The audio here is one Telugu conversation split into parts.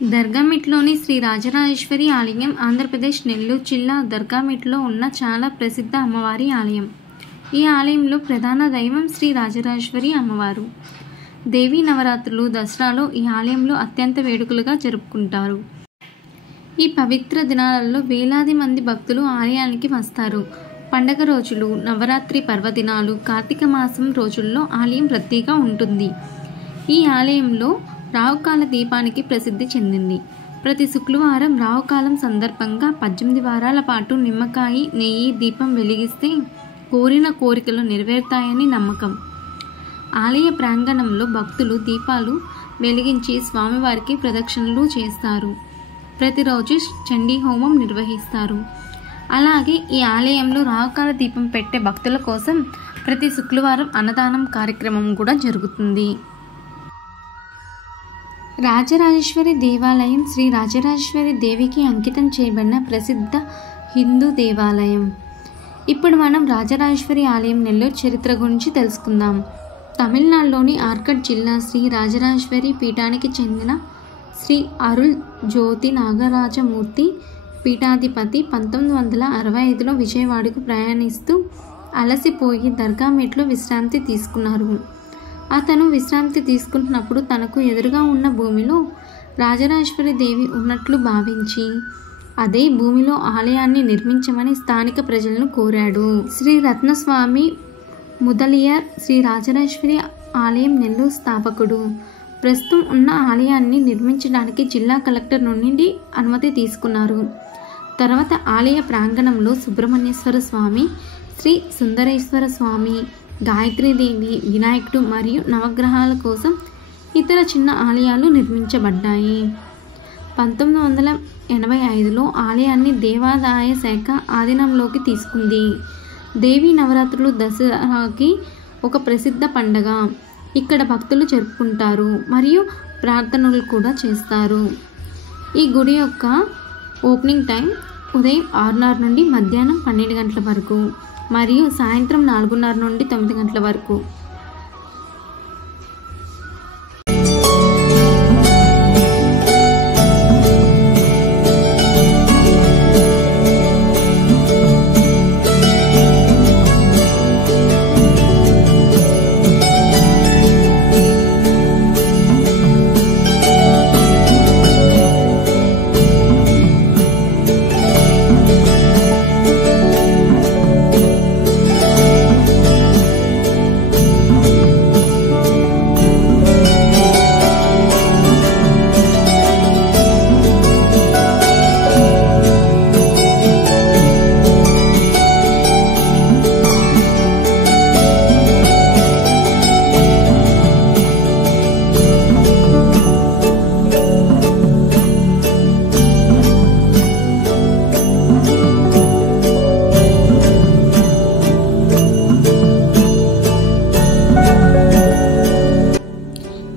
దర్గామిట్లోని శ్రీ రాజరాజేశ్వరి ఆలయం ఆంధ్రప్రదేశ్ నెల్లూరు జిల్లా దర్గామిట్లో ఉన్న చాలా ప్రసిద్ధ అమ్మవారి ఆలయం. ఈ ఆలయంలో ప్రధాన దైవం శ్రీ రాజరాజేశ్వరి అమ్మవారు. దేవీ నవరాత్రులు, దసరాలో ఈ ఆలయంలో అత్యంత వేడుకలుగా జరుపుకుంటారు. ఈ పవిత్ర దినాలలో వేలాది మంది భక్తులు ఆలయానికి వస్తారు. పండగ రోజులు, నవరాత్రి పర్వదినాలు, కార్తీక మాసం రోజుల్లో ఆలయం రద్దీగా ఉంటుంది. ఈ ఆలయంలో రావుకాల దీపానికి ప్రసిద్ధి చెందింది. ప్రతి శుక్రవారం రావుకాలం సందర్భంగా 18 వారాల పాటు నిమ్మకాయ, నెయ్యి దీపం వెలిగిస్తే కోరిన కోరికలు నెరవేరుతాయని నమ్మకం. ఆలయ ప్రాంగణంలో భక్తులు దీపాలు వెలిగించి స్వామివారికి ప్రదక్షిణలు చేస్తారు. ప్రతిరోజు చండీ హోమం నిర్వహిస్తారు. అలాగే ఈ ఆలయంలో రావుకాల దీపం పెట్టే భక్తుల కోసం ప్రతి శుక్రవారం అన్నదానం కార్యక్రమం కూడా జరుగుతుంది. రాజరాజేశ్వరి దేవాలయం శ్రీ రాజరాజేశ్వరి దేవికి అంకితం చేయబడిన ప్రసిద్ధ హిందూ దేవాలయం. ఇప్పుడు మనం రాజరాజేశ్వరి ఆలయం నెల్లూరు చరిత్ర గురించి తెలుసుకుందాం. తమిళనాడులోని ఆర్కాడ్ జిల్లా శ్రీ రాజరాజేశ్వరి పీఠానికి చెందిన శ్రీ అరుళ్ జ్యోతి నాగరాజమూర్తి పీఠాధిపతి 1965లో విజయవాడకు ప్రయాణిస్తూ అలసిపోయి దర్గామిట్లో విశ్రాంతి తీసుకున్నారు. అతను విశ్రాంతి తీసుకుంటున్నప్పుడు తనకు ఎదురుగా ఉన్న భూమిలో రాజరాజేశ్వరి దేవి ఉన్నట్లు భావించి అదే భూమిలో ఆలయాన్ని నిర్మించమని స్థానిక ప్రజలను కోరాడు. శ్రీ రత్నస్వామి ముదలియార్ శ్రీ రాజరాజేశ్వరి ఆలయం నెల్లూరు స్థాపకుడు. ప్రస్తుతం ఉన్న ఆలయాన్ని నిర్మించడానికి జిల్లా కలెక్టర్ నుండి అనుమతి తీసుకున్నారు. తర్వాత ఆలయ ప్రాంగణంలో సుబ్రహ్మణ్యేశ్వర స్వామి, శ్రీ సుందరేశ్వర స్వామి, గాయత్రీదేవి, వినాయకుడు మరియు నవగ్రహాల కోసం ఇతర చిన్న ఆలయాలు నిర్మించబడ్డాయి. 1985లో ఆలయాన్ని దేవాదాయ శాఖ ఆధీనంలోకి తీసుకుంది. దేవీ నవరాత్రులు దసరాకి ఒక ప్రసిద్ధ పండగ. ఇక్కడ భక్తులు జరుపుకుంటారు మరియు ప్రార్థనలు కూడా చేస్తారు. ఈ గుడి యొక్క ఓపెనింగ్ టైం ఉదయం 6:30 నుండి మధ్యాహ్నం 12 గంటల వరకు మరియు సాయంత్రం 4:30 నుండి 9 గంటల వరకు.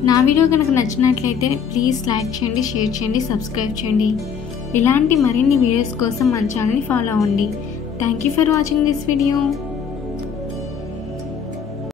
నా వీడియో కనుక నచ్చినట్లయితే ప్లీజ్ లైక్ చేయండి, షేర్ చేయండి, సబ్స్క్రైబ్ చేయండి. ఇలాంటి మరిన్ని వీడియోస్ కోసం మన ఛానల్ని ఫాలో అవ్వండి. Thank you for watching this video.